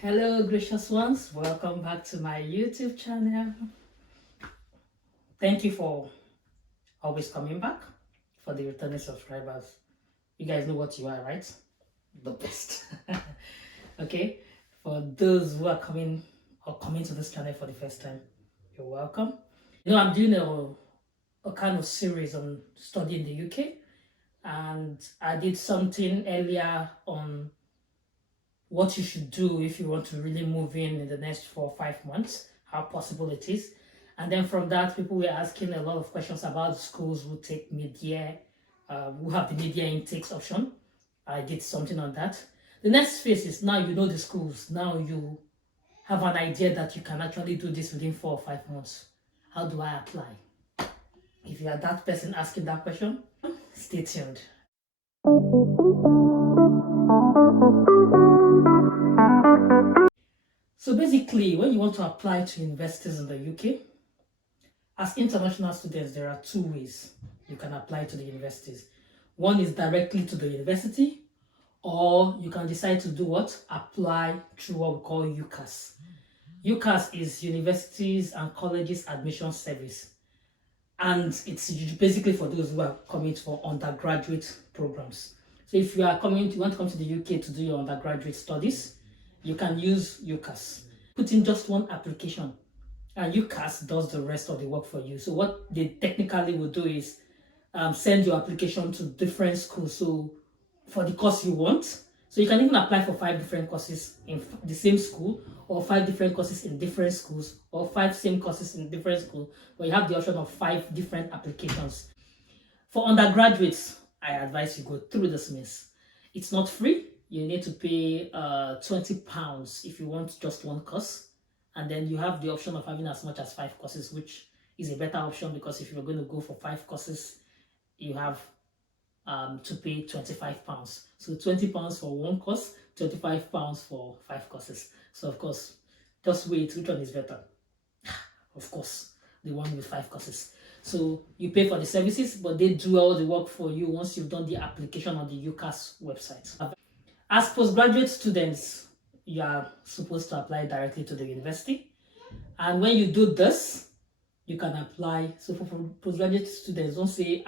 Hello, gracious ones. Welcome back to my YouTube channel. Thank you for always coming back. For the returning subscribers, you guys know what you are, right? The best. Okay. For those who are coming to this channel for the first time, you're welcome. I'm doing a kind of series on studying the UK, and I did something earlier on what you should do if you want to really move in the next 4 or 5 months, how possible it is. And then from that, people were asking a lot of questions about schools who take mid-year, who have the mid-year intakes option. I did something on that. The next phase is now you know the schools. Now you have an idea that you can actually do this within 4 or 5 months. How do I apply? If you are that person asking that question, stay tuned. So basically, when you want to apply to universities in the UK, as international students, there are 2 ways you can apply to the universities. One is directly to the university, or you can decide to do what? Apply through what we call UCAS. UCAS is Universities and Colleges Admission Service. And it's basically for those who are coming for undergraduate programs. So if you want to come to the UK to do your undergraduate studies, you can use UCAS. Put in just one application, and UCAS does the rest of the work for you. So what they technically will do is send your application to different schools. So for the course you want, so you can even apply for 5 different courses in the same school, or 5 different courses in different schools, or 5 same courses in different schools. But you have the option of 5 different applications. For undergraduates, I advise you go through this mess. It's not free. You need to pay £20 if you want just one course, and then you have the option of having as much as 5 courses, which is a better option, because if you're going to go for 5 courses, you have to pay £25. So £20 for one course, £25 for 5 courses. So of course, just wait, which one is better? Of course, the one with 5 courses. So you pay for the services, but they do all the work for you once you've done the application on the UCAS website. As postgraduate students, you are supposed to apply directly to the university. And when you do this, you can apply. So for postgraduate students, don't say,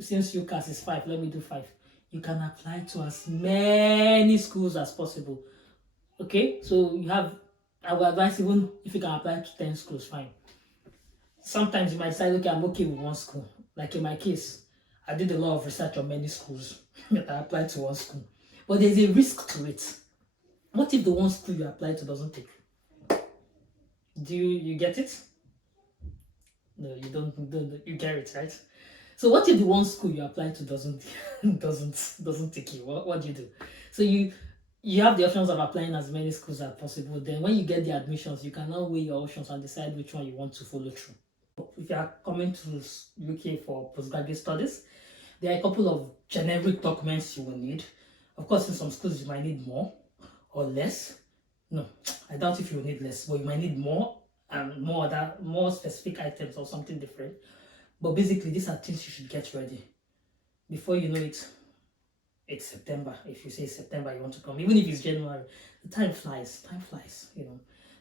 since UCAS is 5, let me do 5. You can apply to as many schools as possible. Okay, so I would advise, even if you can apply to 10 schools, fine. Sometimes you might decide, okay, I'm okay with one school. Like in my case, I did a lot of research on many schools that I applied to one school. But there's a risk to it. What if the one school you apply to doesn't take? Do you get it? No, you don't. You get it, right? So what if the one school you apply to doesn't take you? What do you do? So you have the options of applying as many schools as possible. Then when you get the admissions, you can now weigh your options and decide which one you want to follow through. If you are coming to UK for postgraduate studies, there are a couple of generic documents you will need. Of course, in some schools you might need more or less. No, I doubt if you will need less, but you might need more and more specific items or something different. But basically, these are things you should get ready. Before you know it, it's September. If you say September you want to come, even if it's January, the time flies.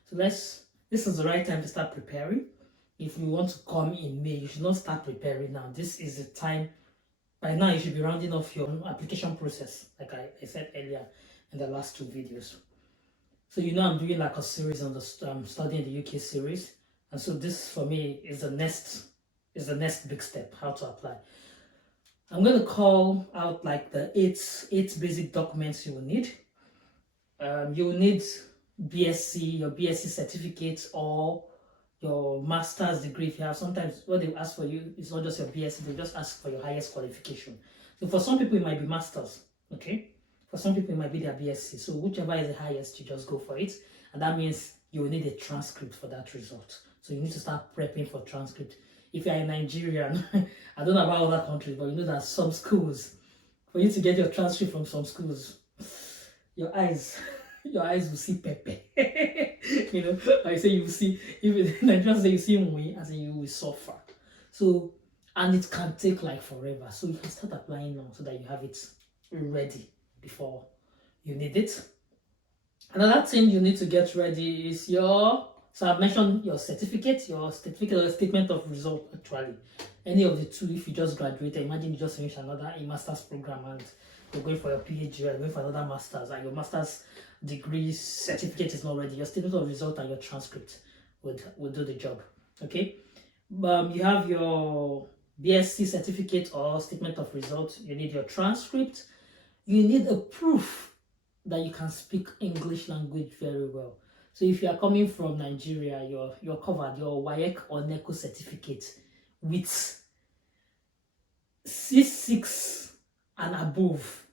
So this is the right time to start preparing. If you want to come in May, you should not start preparing now. This is the time. By now, you should be rounding off your application process, like I said earlier in the last 2 videos. So I'm doing like a series on the studying the UK series, and so this for me is the next big step, how to apply. I'm going to call out like the eight basic documents you will need. You will need your BSc certificate, or your master's degree. If you have, sometimes what they ask for you is not just your BSc, they just ask for your highest qualification. So for some people it might be masters, okay? For some people it might be their BSc. So whichever is the highest, you just go for it. And that means you will need a transcript for that result. So you need to start prepping for transcript. If you are in Nigeria, I don't know about other countries, but you know that some schools, for you to get your transcript from some schools, your eyes will see Pepe. I say you see, if Nigerians say you see Mwe, as in you will suffer. So, and it can take like forever. So you can start applying now so that you have it ready before you need it. Another thing you need to get ready is your, so I've mentioned your certificate or statement of result actually. Any of the two, if you just graduated, imagine you just finished a master's program and you're going for your PhD, you're going for another master's, and your master's degree certificate is not ready. Your statement of result and your transcript would do the job. Okay. You have your BSc certificate or statement of result, you need your transcript, you need a proof that you can speak English language very well. So if you are coming from Nigeria, you're covered your WAEC or NECO certificate with C6 and above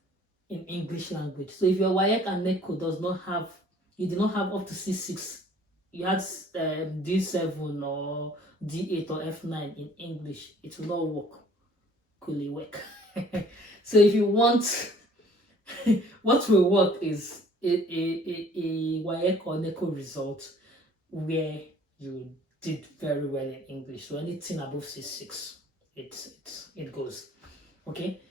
in English language. So if your WAEC and NECO does not have, you do not have up to C6, you had D7 or D8 or F9 in English, it will not work. Could work. So if you want, what will work is a WAEC or NECO result where you did very well in English. So anything above C6, it goes. Okay.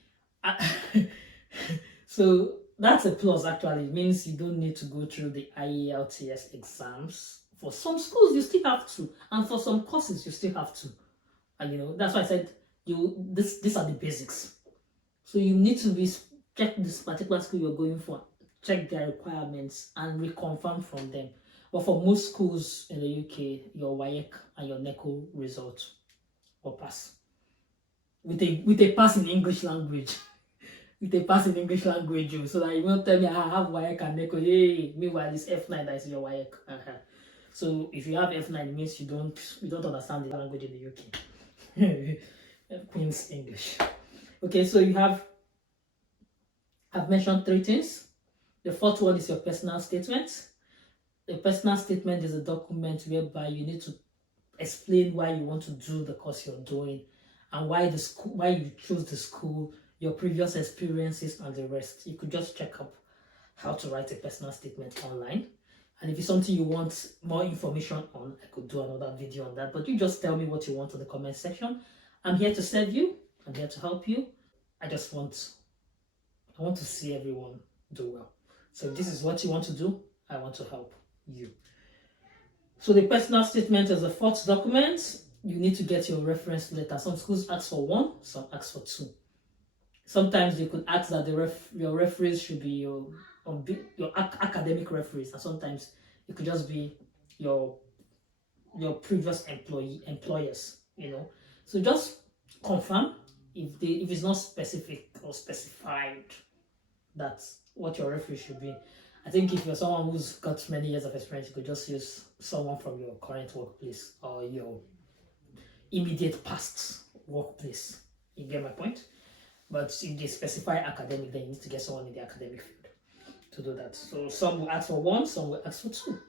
So that's a plus actually. It means you don't need to go through the IELTS exams. For some schools you still have to, and for some courses you still have to. And that's why I said these are the basics. So you need to check this particular school you're going for, check their requirements and reconfirm from them. But for most schools in the UK, your WAEC and your NECO result will pass. With a pass in English language. With a pass in English language, so that you won't tell me I have WAEC and NECO. Hey, meanwhile it's F9 that is your WAEC. So if you have F9, it means you don't understand the language in the UK. Queen's English. Okay, so I've mentioned 3 things. The fourth one is your personal statement. The personal statement is a document whereby you need to explain why you want to do the course you're doing and why you chose the school, your previous experiences, and the rest. You could just check up how to write a personal statement online. And if it's something you want more information on, I could do another video on that. But you just tell me what you want in the comment section. I'm here to serve you. I'm here to help you. I want to see everyone do well. So if this is what you want to do, I want to help you. So the personal statement is the fourth document. You need to get your reference letter. Some schools ask for 1, some ask for 2. Sometimes you could ask that your referees should be your academic referees, and sometimes it could just be your previous employers. So just confirm if it's not specific or specified that's what your referee should be. I think if you're someone who's got many years of experience, you could just use someone from your current workplace or your immediate past workplace. You get my point? But if they specify academic, then you need to get someone in the academic field to do that. So some will ask for 1, some will ask for 2.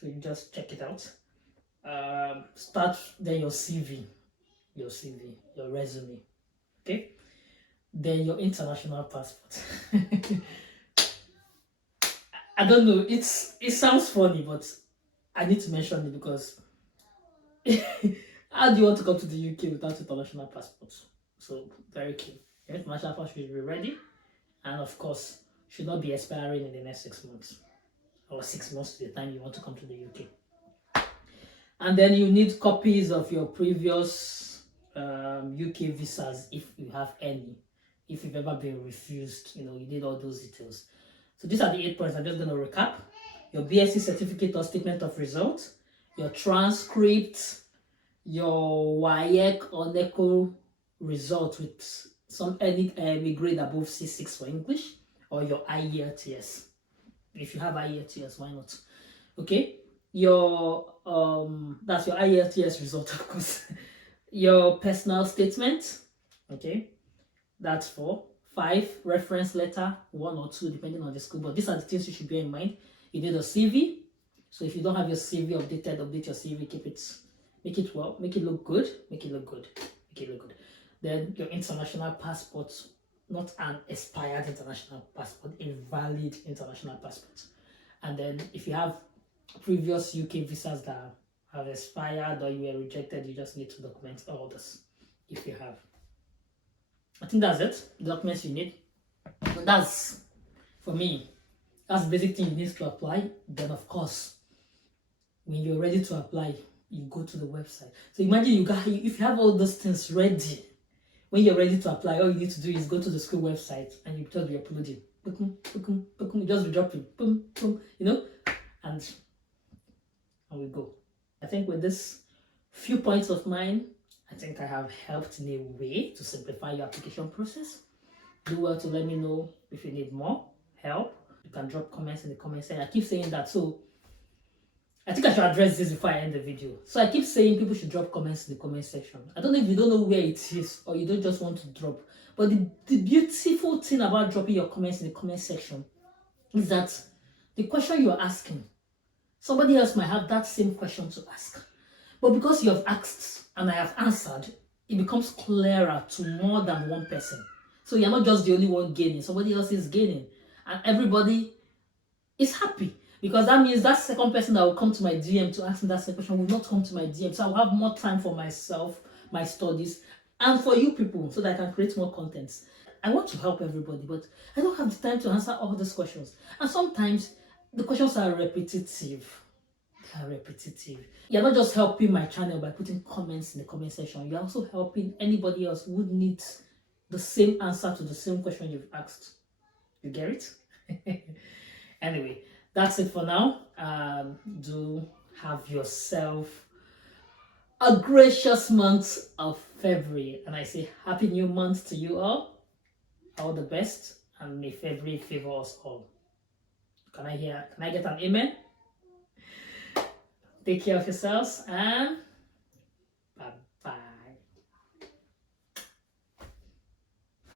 So you just check it out. Start then your CV, your resume. Okay? Then your international passport. I don't know, it sounds funny, but I need to mention it because how do you want to come to the UK without international passport? So very key. Your international passport should be ready, and of course should not be expiring in the next 6 months or 6 months to the time you want to come to the UK. And then you need copies of your previous UK visas if you have any. If you've ever been refused, you need all those details. So these are the 8 points. I'm just going to recap. Your BSc certificate or statement of result, your transcript, your WAEC or NECO result with any grade above C6 for English, or your IELTS. If you have IELTS, why not? Okay, your that's your IELTS result, of course. Your personal statement, okay, that's 4. 5, reference letter, 1 or 2 depending on the school, but these are the things you should bear in mind. You need a CV. So if you don't have your CV updated, update your CV, make it well, make it look good, Then your international passport, not an expired international passport, a valid international passport. And then if you have previous UK visas that have expired or you were rejected, you just need to document all this if you have. I think that's it, the documents you need. So that's, for me, That's the basic thing you need to apply. Then, of course, when you're ready to apply, you go to the website. So imagine if you have all those things ready, when you're ready to apply, all you need to do is go to the school website and you just be uploading. You just be dropping, boom, boom, and we go. I think with this few points of mine, I think I have helped in a way to simplify your application process. Do well to let me know if you need more help. You can drop comments in the comment section. I keep saying that, so I think I should address this before I end the video. So I keep saying people should drop comments in the comment section. I don't know if you don't know where it is or you don't just want to drop. But the beautiful thing about dropping your comments in the comment section is that the question you're asking, somebody else might have that same question to ask. But because you have asked and I have answered, it becomes clearer to more than one person. So you're not just the only one gaining, somebody else is gaining. And everybody is happy. Because that means that second person that will come to my DM to ask me that second question will not come to my DM. So I'll have more time for myself, my studies, and for you people, so that I can create more contents. I want to help everybody, but I don't have the time to answer all these questions. And sometimes the questions are repetitive. They are repetitive. You're not just helping my channel by putting comments in the comment section. You're also helping anybody else who needs the same answer to the same question you've asked. You get it? Anyway, that's it for now. Do have yourself a gracious month of February. And I say happy new month to you all. All the best. And may February favor us all. Can I get an amen? Take care of yourselves and